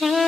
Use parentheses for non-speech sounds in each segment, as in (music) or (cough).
Mm-hmm. (laughs)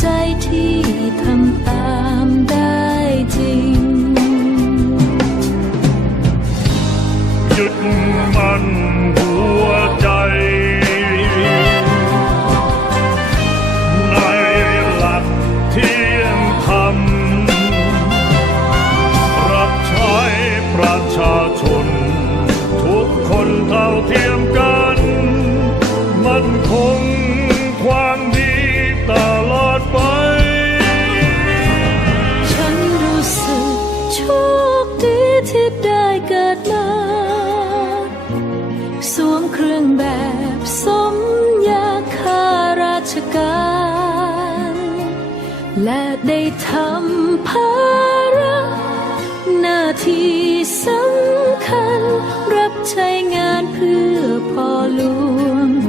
ใจที่ทำตามได้ และได้ทำภาระหน้าที่สำคัญ รับใช้งานเพื่อพอหลวง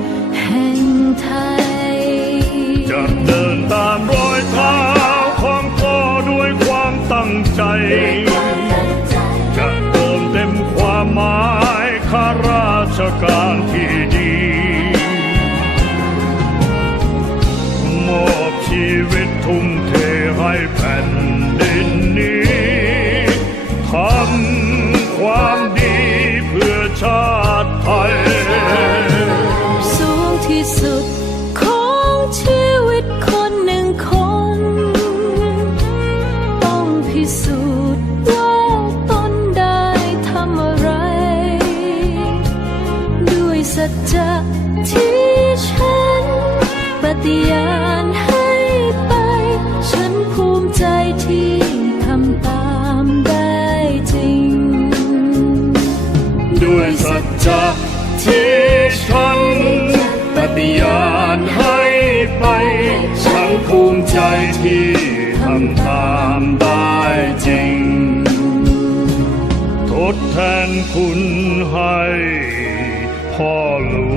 ที่ฉันปฏิญาณให้ไป ฉันภูมิใจที่ทำตามได้จริง ด้วยสัจจะที่ฉันปฏิญาณให้ไป ฉันภูมิใจที่ทำตามได้จริง ทดแทนคุณให้พ่อหลวง